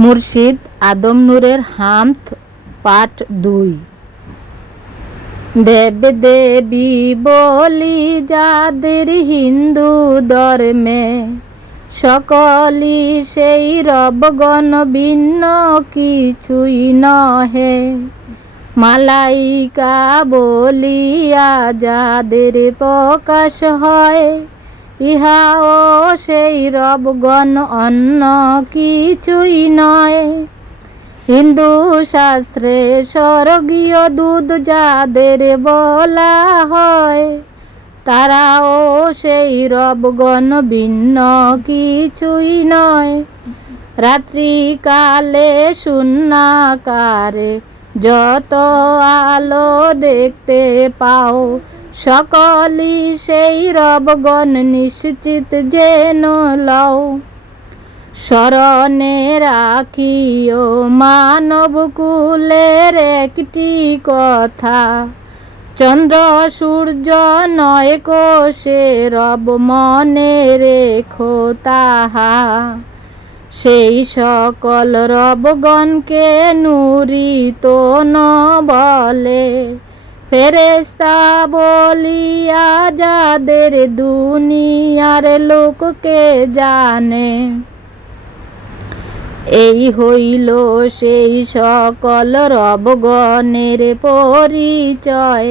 মুর্শিদ আদম নূরের হামদ পাঠ ২। দেব দেবী বলি যাদের হিন্দু ধর্মে, সকলই সেই রবগণ, ভিন্ন কিছুই নহে। মালাইকা বলিয়া যাদের প্রকাশ হয়, ইহাও সেই রবগণ, অন্য কিছুই নয়। হিন্দু শাস্ত্রে স্বর্গীয় দূত যাদের বলা হয়, তারাও সেই রবগণ, ভিন্ন কিছুই নয়। রাত্রিকালে শূন্যাকারে যত আলো দেখতে পাও, সকলই সেই রবগণ, নিশ্চিত যেন লও। স্মরণে রাখিও মানব কুলের একটি কথা, চন্দ্র সূর্য নয় কোষে রব, মনে রেখো তাহা। সেই সকল রবগণকে নূরিত ন বলে, ফেরেশতা বলিয়া যাদের দুনিয়ার লোককে জানে। এই হইল সেই সকল রবগণের পরিচয়।